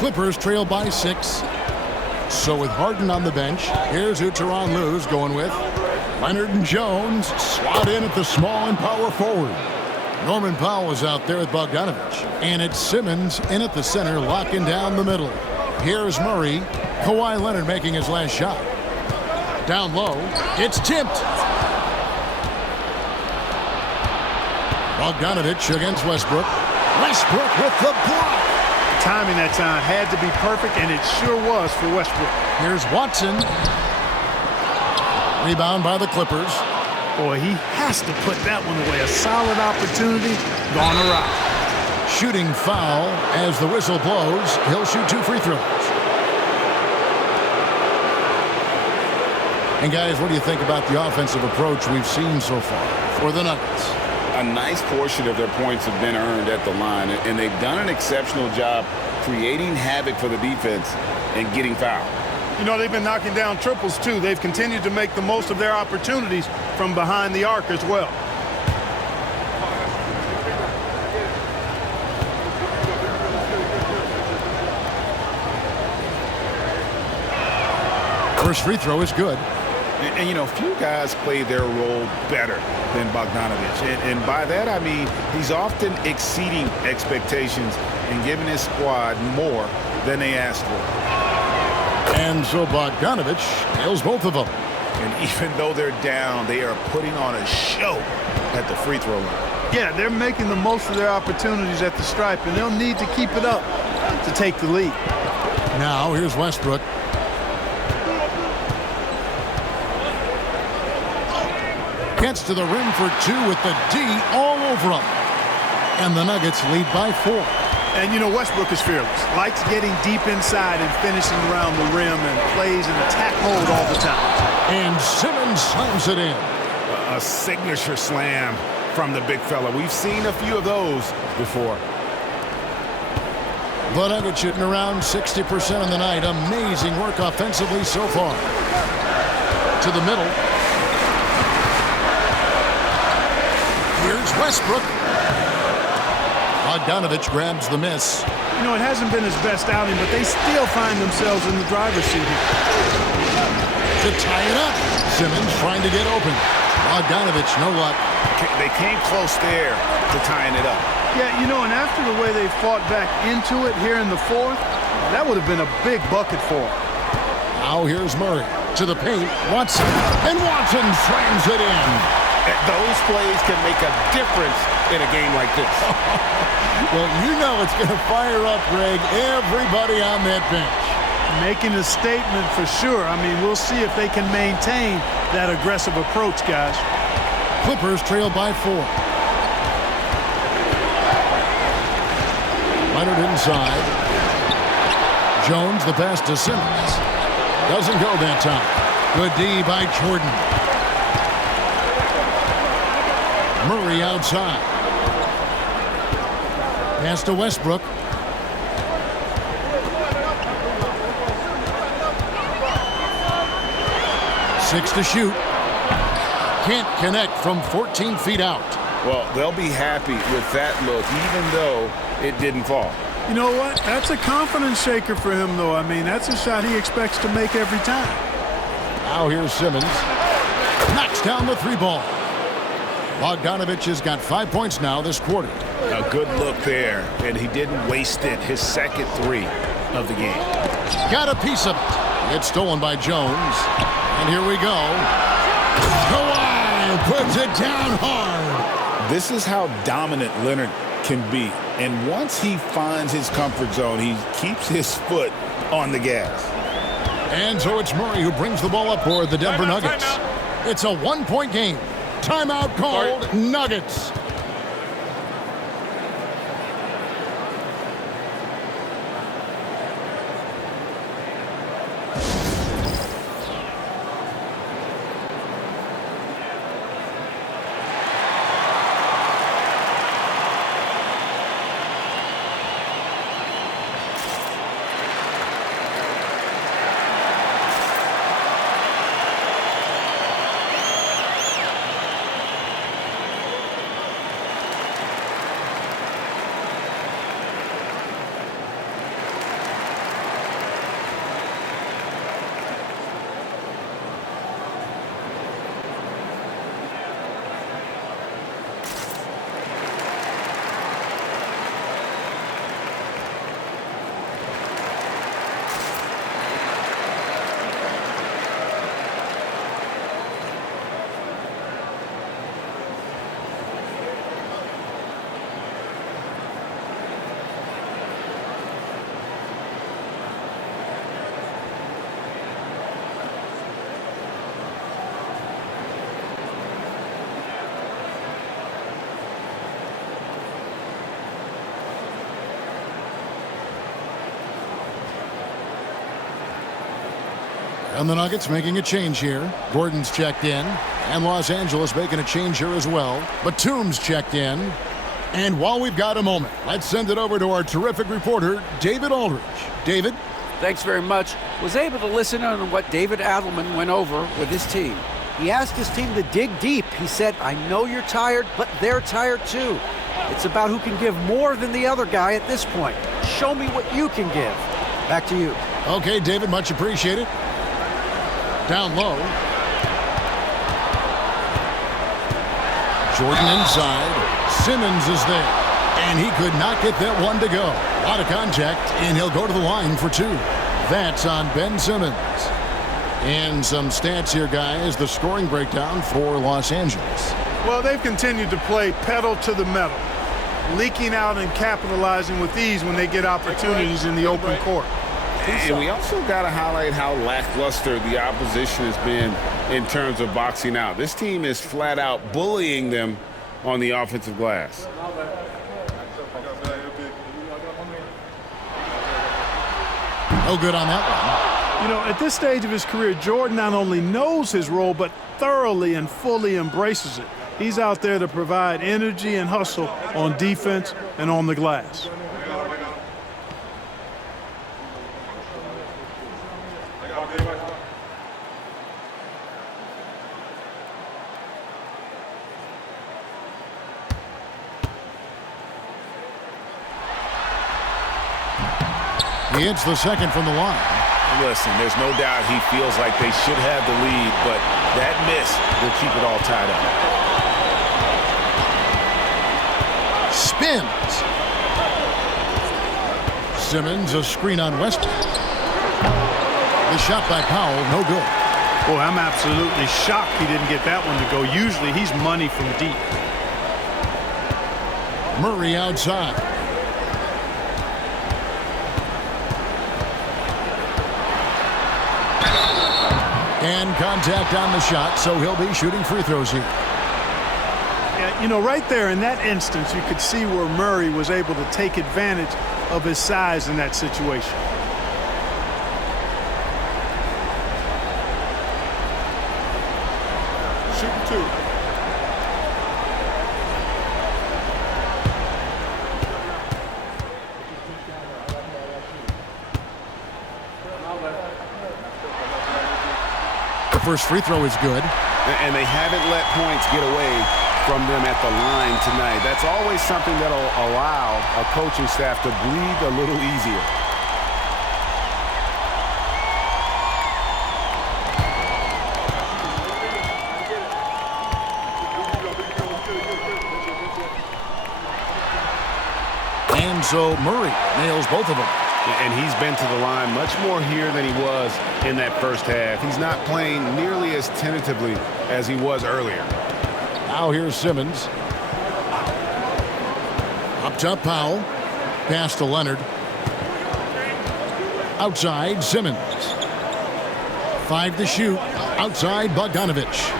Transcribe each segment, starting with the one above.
Clippers trail by 6. So with Harden on the bench, here's who Tyronn Lue's going with. Leonard and Jones slot in at the small and power forward. Norman Powell is out there with Bogdanovich. And it's Simmons in at the center, locking down the middle. Here's Murray. Kawhi Leonard making his last shot. Down low, it's tipped. Bogdanovich against Westbrook. Westbrook with the block. Timing that time had to be perfect, and it sure was for Westbrook. Here's Watson. Rebound by the Clippers. Boy, he has to put that one away. A solid opportunity gone awry. Shooting foul as the whistle blows. He'll shoot 2 free throws. And guys, what do you think about the offensive approach we've seen so far for the Nuggets? A nice portion of their points have been earned at the line, and they've done an exceptional job creating havoc for the defense and getting fouled. You know, they've been knocking down triples, too. They've continued to make the most of their opportunities from behind the arc as well. First free throw is good. And you know, few guys play their role better than Bogdanovich. And by that, I mean he's often exceeding expectations and giving his squad more than they asked for. And so Bogdanovich nails both of them. And even though they're down, they are putting on a show at the free throw line. Yeah, they're making the most of their opportunities at the stripe, and they'll need to keep it up to take the lead. Now here's Westbrook. Gets to the rim for 2 with the D all over him. And the Nuggets lead by 4. And, you know, Westbrook is fearless. Likes getting deep inside and finishing around the rim and plays in attack mode all the time. And Simmons slams it in. A signature slam from the big fella. We've seen a few of those before. The Nuggets shooting around 60% on the night. Amazing work offensively so far. To the middle. Here's Westbrook. Bogdanovich grabs the miss. You know, it hasn't been his best outing, but they still find themselves in the driver's seat here. To tie it up. Simmons trying to get open. Bogdanovich, no luck. They came close there to tying it up. Yeah, you know, and after the way they fought back into it here in the fourth, that would have been a big bucket for them. Now here's Murray. To the paint. Watson. And Watson slams it in. Those plays can make a difference in a game like this. Well, you know it's going to fire up, Greg, everybody on that bench. Making a statement for sure. I mean, we'll see if they can maintain that aggressive approach, guys. Clippers trail by 4. Leonard inside. Jones, the pass to Simmons. Doesn't go that time. Good D by Jordan. Murray outside. Pass to Westbrook. Six to shoot. Can't connect from 14 feet out. Well, they'll be happy with that look, even though it didn't fall. You know what? That's a confidence shaker for him, though. I mean, that's a shot he expects to make every time. Now here's Simmons. Knocks down the 3-ball. Bogdanovich has got 5 points now this quarter. A good look there, and he didn't waste it. His second 3 of the game. Got a piece of it. It's stolen by Jones. And here we go. Kawhi puts it down hard. This is how dominant Leonard can be. And once he finds his comfort zone, he keeps his foot on the gas. And so it's Murray who brings the ball up for the Denver Nuggets. It's a 1-point game. Timeout called. Nuggets. And the Nuggets making a change here. Gordon's checked in. And Los Angeles making a change here as well. Batum's checked in. And while we've got a moment, let's send it over to our terrific reporter, David Aldridge. David? Thanks very much. Was able to listen on what David Adelman went over with his team. He asked his team to dig deep. He said, I know you're tired, but they're tired too. It's about who can give more than the other guy at this point. Show me what you can give. Back to you. Okay, David, much appreciated. Down low. Jordan inside. Simmons is there. And he could not get that one to go. A lot of contact, and he'll go to the line for two. That's on Ben Simmons. And some stats here, guys. The scoring breakdown for Los Angeles. Well, they've continued to play pedal to the metal, leaking out and capitalizing with ease when they get opportunities in the open court. And we also got to highlight how lackluster the opposition has been in terms of boxing out. This team is flat out bullying them on the offensive glass. No good on that one. You know, at this stage of his career, Jordan not only knows his role, but thoroughly and fully embraces it. He's out there to provide energy and hustle on defense and on the glass. He hits the second from the line. Listen, there's no doubt he feels like they should have the lead, but that miss will keep it all tied up. Spins. Simmons, a screen on Westbrook. The shot by Powell, no good. Boy, I'm absolutely shocked he didn't get that one to go. Usually he's money from deep. Murray outside. And contact on the shot, so he'll be shooting free throws here. Yeah, you know, right there in that instance, you could see where Murray was able to take advantage of his size in that situation. Shooting two. First free throw is good. And they haven't let points get away from them at the line tonight. That's always something that'll allow a coaching staff to breathe a little easier. And so Murray nails both of them. And he's been to the line much more here than he was in that first half. He's not playing nearly as tentatively as he was earlier. Now here's Simmons. Up top, Powell. Pass to Leonard. Outside, Simmons. 5 to shoot. Outside, Bogdanovich.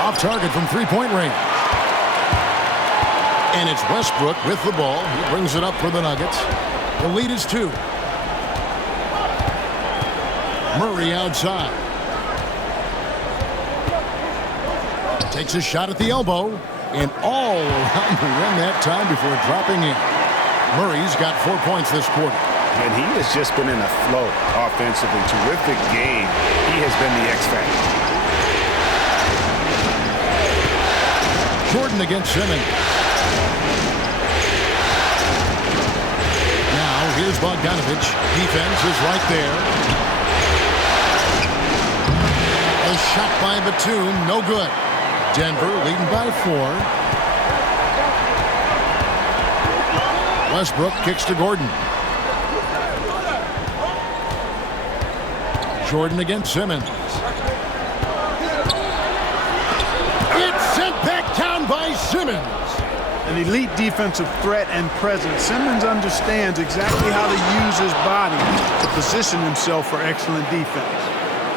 Off target from three-point range. And it's Westbrook with the ball. He brings it up for the Nuggets. The lead is 2. Murray outside. Takes a shot at the elbow. And all around the rim that time before dropping in. Murray's got 4 points this quarter. And he has just been in a flow offensively. Terrific game. He has been the X factor. Jordan against Simmons. Here's Bogdanovich. Defense is right there. A shot by Batum, no good. Denver leading by 4. Westbrook kicks to Gordon. Jordan against Simmons. It's sent back down by Simmons. An elite defensive threat and presence. Simmons understands exactly how to use his body to position himself for excellent defense.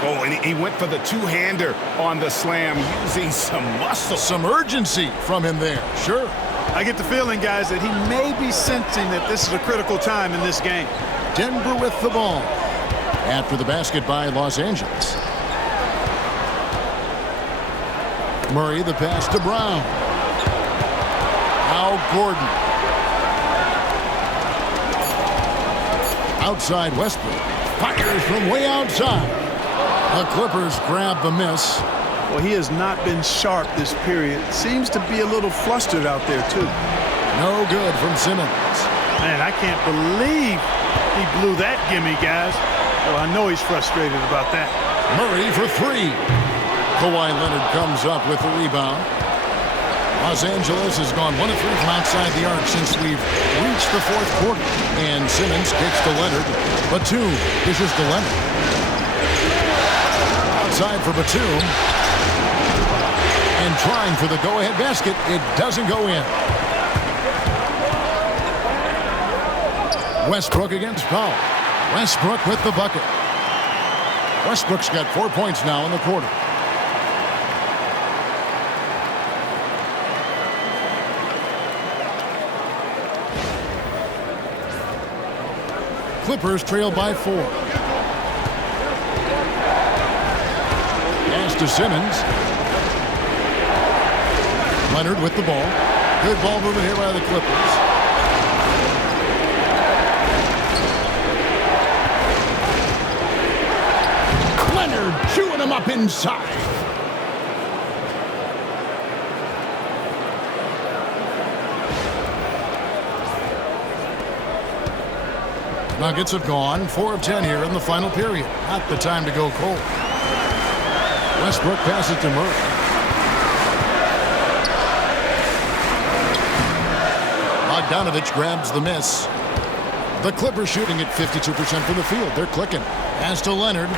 Oh, and he went for the two-hander on the slam, using some muscle. Some urgency from him there, sure. I get the feeling, guys, that he may be sensing that this is a critical time in this game. Denver with the ball. After the basket by Los Angeles. Murray, the pass to Brown. Now Gordon. Outside Westbrook. Fires from way outside. The Clippers grab the miss. Well, he has not been sharp this period. Seems to be a little flustered out there, too. No good from Simmons. Man, I can't believe he blew that gimme, guys. Well, I know he's frustrated about that. Murray for three. Kawhi Leonard comes up with the rebound. Los Angeles has gone 1 of 3 from outside the arc since we've reached the fourth quarter. And Simmons kicks to Leonard. Batum dishes to Leonard. Outside for Batum. And trying for the go-ahead basket. It doesn't go in. Westbrook against Powell. Westbrook with the bucket. Westbrook's got 4 points now in the quarter. Clippers trail by 4. Pass to Simmons. Leonard with the ball. Good ball movement here by the Clippers. Leonard chewing him up inside. Nuggets have gone 4 of 10 here in the final period. Not the time to go cold. Westbrook passes to Murray. Bogdanovich grabs the miss. The Clippers shooting at 52% from the field. They're clicking. Pass to Leonard.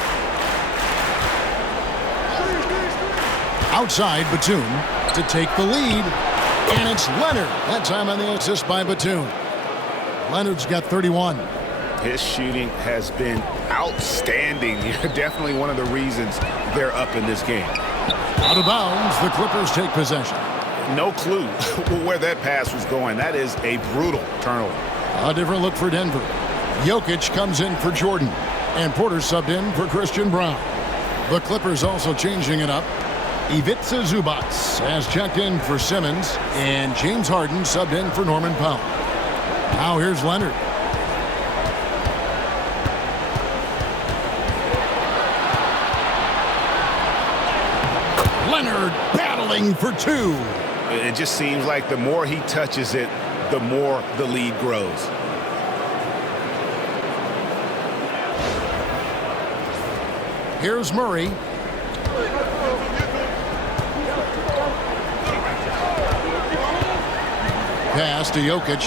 Outside Batum to take the lead. And it's Leonard. That time on the assist by Batum. Leonard's got 31. His shooting has been outstanding. Definitely one of the reasons they're up in this game. Out of bounds, the Clippers take possession. No clue where that pass was going. That is a brutal turnover. A different look for Denver. Jokic comes in for Jordan. And Porter subbed in for Christian Brown. The Clippers also changing it up. Ivica Zubac has checked in for Simmons. And James Harden subbed in for Norman Powell. Now here's Leonard. Leonard battling for 2. It just seems like the more he touches it, the more the lead grows. Here's Murray. Pass to Jokic.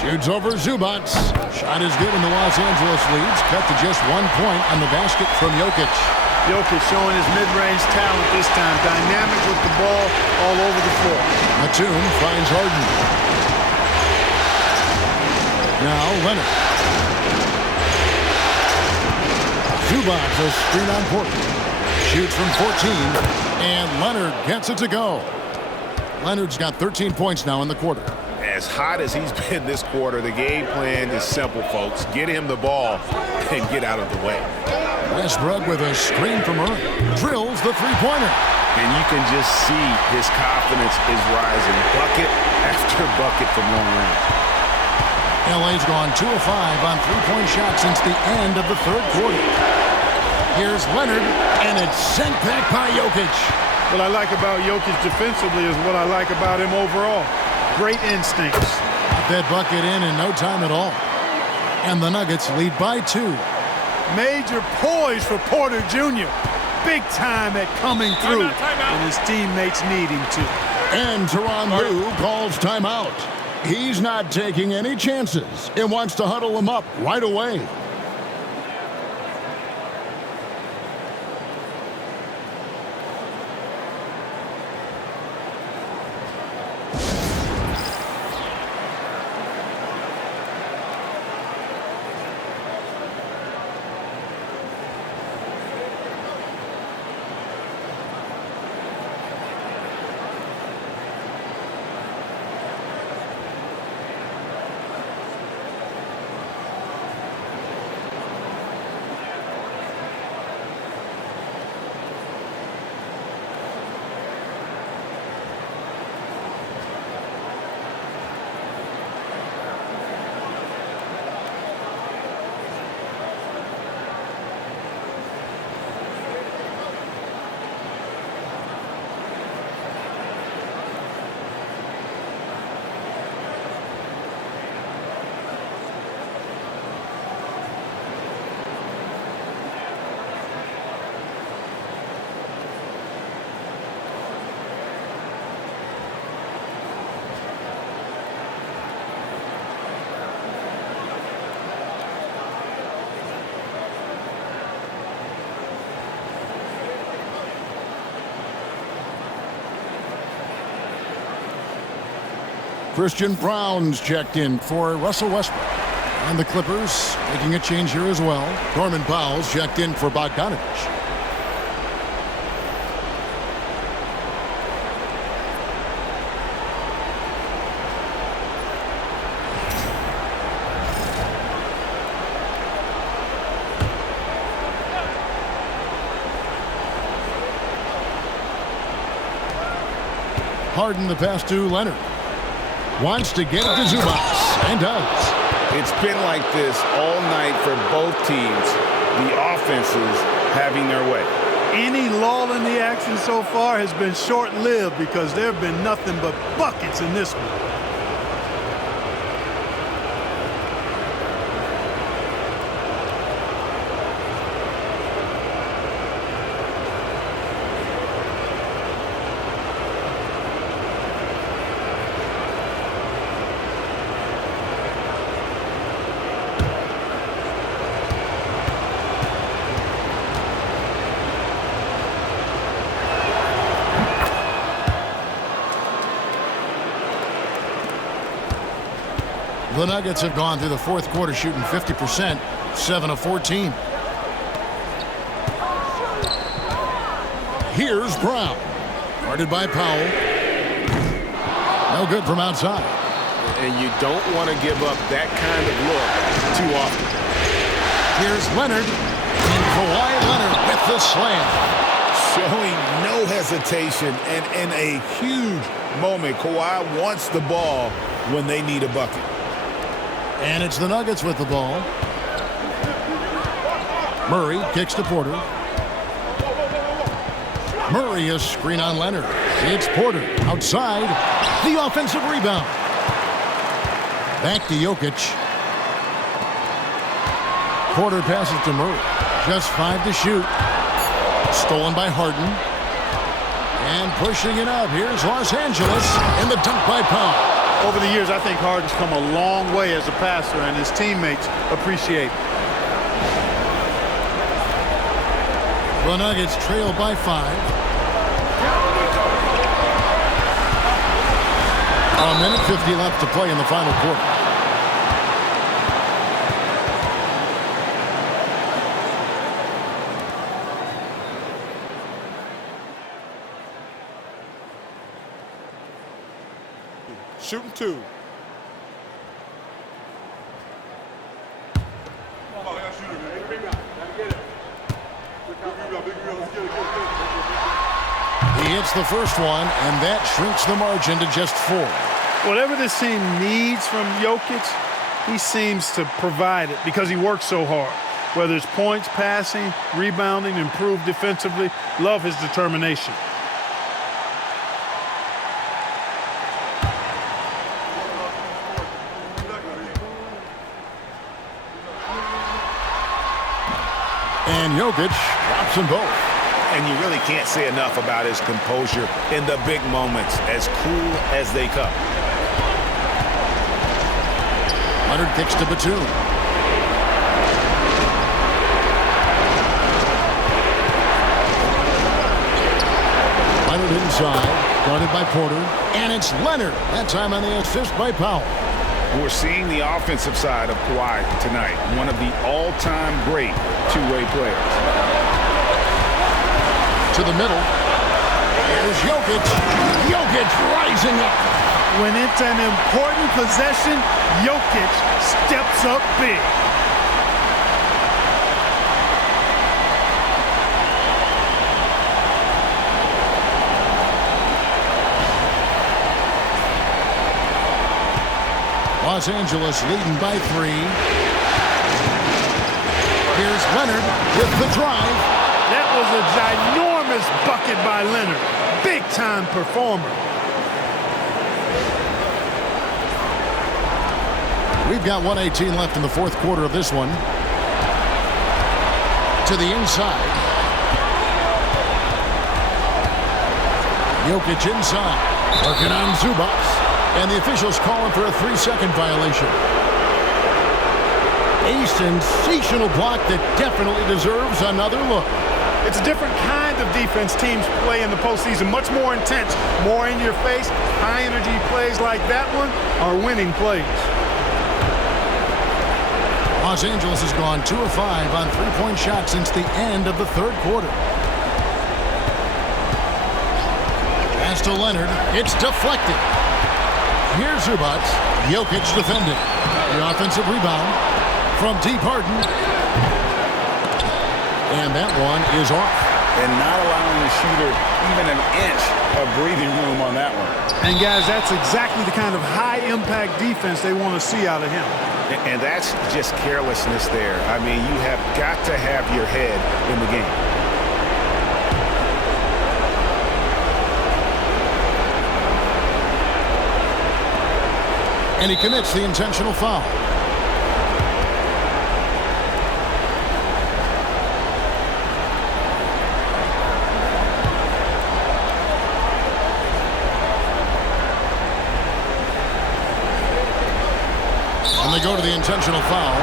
Shoots over Zubac. Shot is good and the Los Angeles leads. Cut to just 1 point on the basket from Jokic. Jokic showing his mid-range talent this time. Dynamic with the ball all over the floor. Batum finds Harden. Now Leonard. Zubac a screen on Porter. Shoots from 14. And Leonard gets it to go. Leonard's got 13 points now in the quarter. As hot as he's been this quarter, the game plan is simple, folks. Get him the ball and get out of the way. Westbrook with a screen from Murray. Drills the three-pointer. And you can just see his confidence is rising. Bucket after bucket from long range. LA's gone 2 of 5 on three-point shots since the end of the third quarter. Here's Leonard, and it's sent back by Jokic. What I like about Jokic defensively is what I like about him overall. Great instincts. Got that bucket in no time at all. And the Nuggets lead by 2. Major poise for Porter Jr. Big time at coming through when his teammates need him to. And Tyronn Lue calls timeout. He's not taking any chances and wants to huddle him up right away. Christian Brown's checked in for Russell Westbrook. And the Clippers making a change here as well. Norman Powell's checked in for Bogdanovich. Harden the pass to Leonard. Wants to get it to Zubac, and does. It's been like this all night for both teams. The offenses having their way. Any lull in the action so far has been short-lived because there have been nothing but buckets in this one. The Nuggets have gone through the fourth quarter shooting 50%, 7 of 14. Here's Brown. Guarded by Powell. No good from outside. And you don't want to give up that kind of look too often. Here's Leonard. And Kawhi Leonard with the slam. Showing no hesitation and in a huge moment. Kawhi wants the ball when they need a bucket. And it's the Nuggets with the ball. Murray kicks to Porter. Murray a screen on Leonard. It's Porter outside. The offensive rebound. Back to Jokic. Porter passes to Murray. Just 5 to shoot. Stolen by Harden. And pushing it up. Here's Los Angeles in the dunk by Powell. Over the years, I think Harden's come a long way as a passer, and his teammates appreciate it. The Nuggets trail by 5. A minute 50 left to play in the final quarter. Shooting 2. He hits the first one, and that shrinks the margin to just 4. Whatever this team needs from Jokic, he seems to provide it because he works so hard. Whether it's points, passing, rebounding, improved defensively, love his determination. And Jokic drops them both. And you really can't say enough about his composure in the big moments, as cool as they come. Leonard kicks to Batum. Leonard inside, guarded by Porter. And it's Leonard. That time on the assist by Powell. We're seeing the offensive side of Kawhi tonight, one of the all-time great two-way players. To the middle. Here's Jokic. Jokic rising up. When it's an important possession, Jokic steps up big. Los Angeles leading by 3. Here's Leonard with the drive. That was a ginormous bucket by Leonard. Big-time performer. We've got 1:18 left in the fourth quarter of this one. To the inside. Jokic inside. Working on Zubac. And the officials calling for a 3-second violation. A sensational block that definitely deserves another look. It's a different kind of defense teams play in the postseason, much more intense, more in your face. High-energy plays like that one are winning plays. Los Angeles has gone 2 of 5 on three-point shots since the end of the third quarter. Pass to Leonard. It's deflected. Here's Zubac. Jokic defending. The offensive rebound from deep Harden. And that one is off. And not allowing the shooter even an inch of breathing room on that one. And, guys, that's exactly the kind of high-impact defense they want to see out of him. And that's just carelessness there. I mean, you have got to have your head in the game. And he commits the intentional foul. And they go to the intentional foul.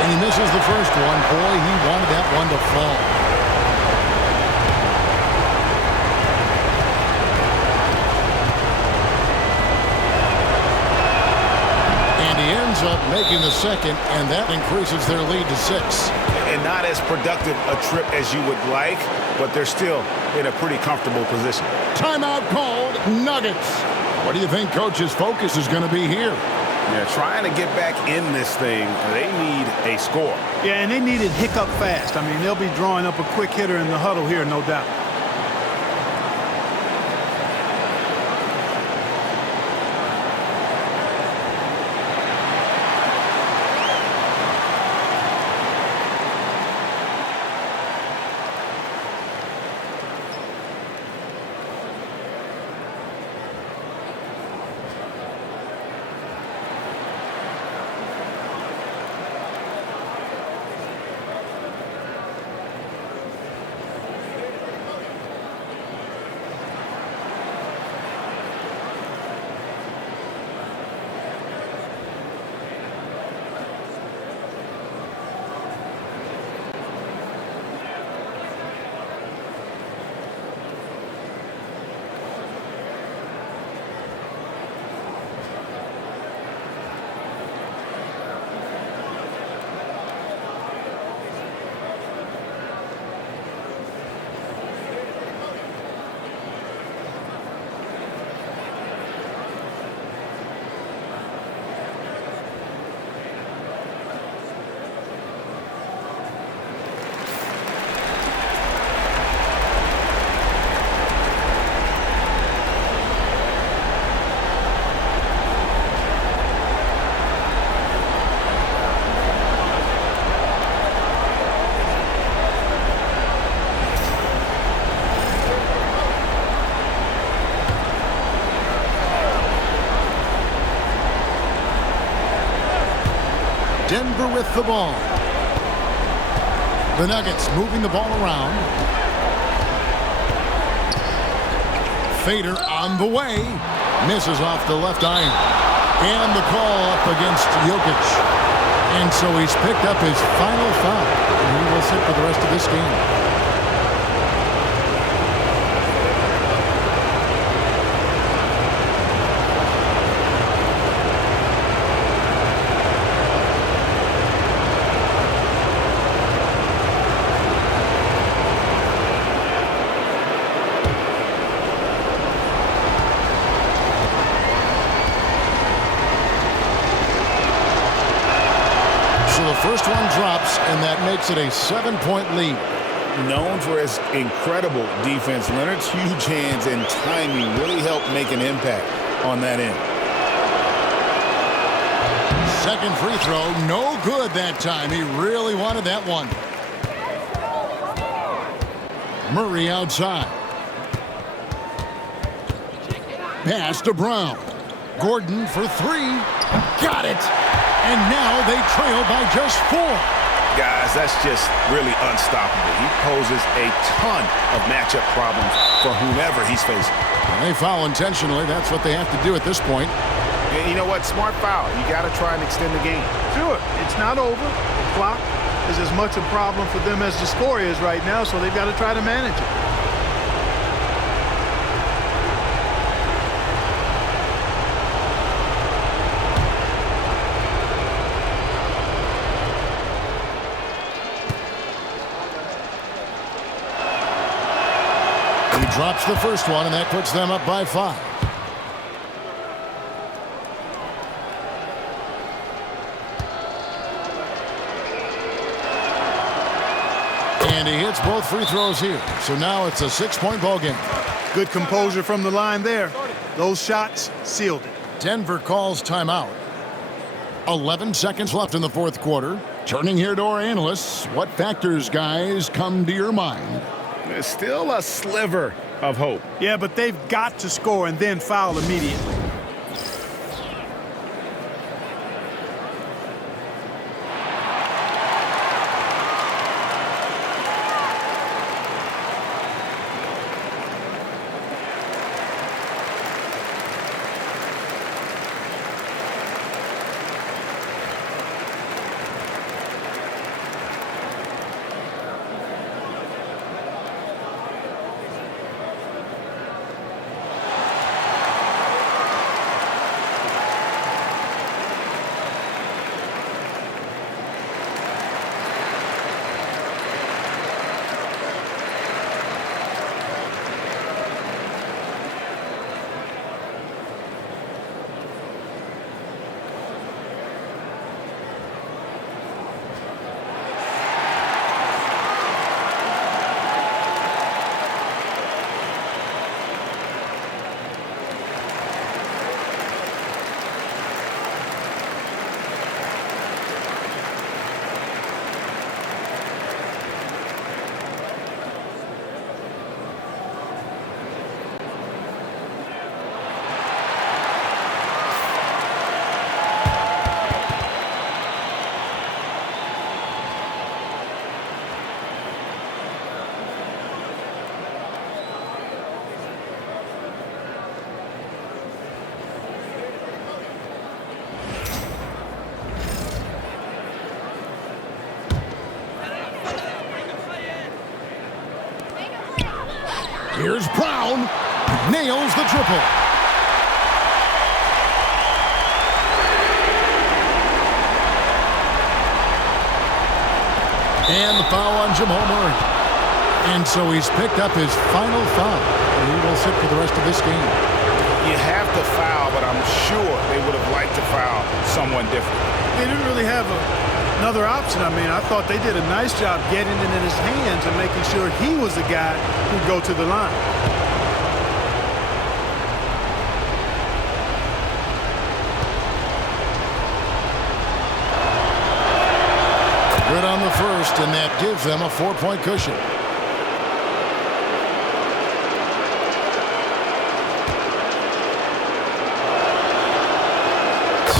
And he misses the first one. Boy, he wanted that one to fall. Ends up making the second, and that increases their lead to 6. And not as productive a trip as you would like, but they're still in a pretty comfortable position. Timeout called. Nuggets. What do you think coach's focus is going to be here? Yeah, trying to get back in this thing, they need a score. Yeah, and they need it hiccup fast. I mean, they'll be drawing up a quick hitter in the huddle here, no doubt. Denver with the ball. The Nuggets moving the ball around. Fader on the way. Misses off the left iron. And the call up against Jokic. And so he's picked up his final foul. And he will sit for the rest of this game. First one drops, and that makes it a 7-point lead. Known for his incredible defense, Leonard's huge hands and timing really helped make an impact on that end. Second free throw, no good that time. He really wanted that one. Murray outside. Pass to Brown. Gordon for three. Got it. And now they trail by just 4. Guys, that's just really unstoppable. He poses a ton of matchup problems for whomever he's facing. And they foul intentionally. That's what they have to do at this point. And you know what? Smart foul. You got to try and extend the game. Sure, it's not over. The clock is as much a problem for them as the score is right now, so they've got to try to manage it. He drops the first one, and that puts them up by 5. And he hits both free throws here. So now it's a 6-point ball game. Good composure from the line there. Those shots sealed it. Denver calls timeout. 11 seconds left in the fourth quarter. Turning here to our analysts. What factors, guys, come to your mind? There's still a sliver of hope. Yeah, but they've got to score and then foul immediately. Here's Brown. Nails the triple. And the foul on Jamal Murray. And so he's picked up his final foul. And he will sit for the rest of this game. You have to foul, but I'm sure they would have liked to foul someone different. They didn't really have another option. I mean, I thought they did a nice job getting it in his hands and making sure he was the guy who'd go to the line. Good on the first, and that gives them a 4-point cushion.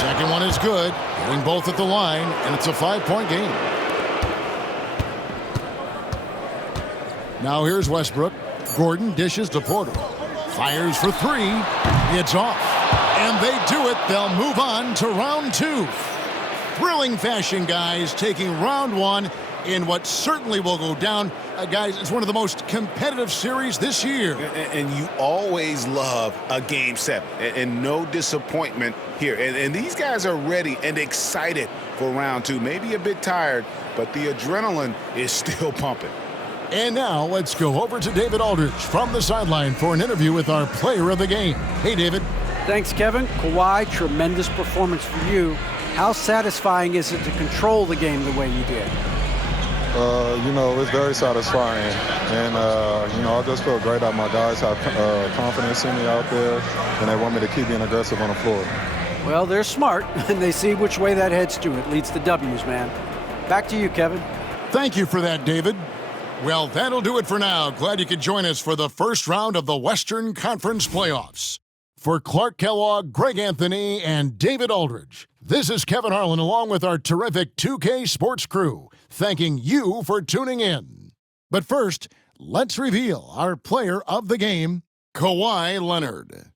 Second one is good, hitting both at the line, and it's a 5-point game. Now here's Westbrook. Gordon dishes to Porter. Fires for 3. It's off. And they do it. They'll move on to round 2. Thrilling fashion, guys, taking round 1 in what certainly will go down. Guys, it's one of the most competitive series this year. And you always love a game 7, and no disappointment here. And these guys are ready and excited for round 2. Maybe a bit tired, but the adrenaline is still pumping. And now let's go over to David Aldridge from the sideline for an interview with our player of the game. Hey, David. Thanks, Kevin. Kawhi, tremendous performance for you. How satisfying is it to control the game the way you did? It's very satisfying. And, I just feel great that my guys have confidence in me out there, and they want me to keep being aggressive on the floor. Well, they're smart, and they see which way that heads to. It leads to W's, man. Back to you, Kevin. Thank you for that, David. Well, that'll do it for now. Glad you could join us for the first round of the Western Conference playoffs. For Clark Kellogg, Greg Anthony, and David Aldridge, this is Kevin Harlan along with our terrific 2K Sports crew, thanking you for tuning in. But first, let's reveal our player of the game, Kawhi Leonard.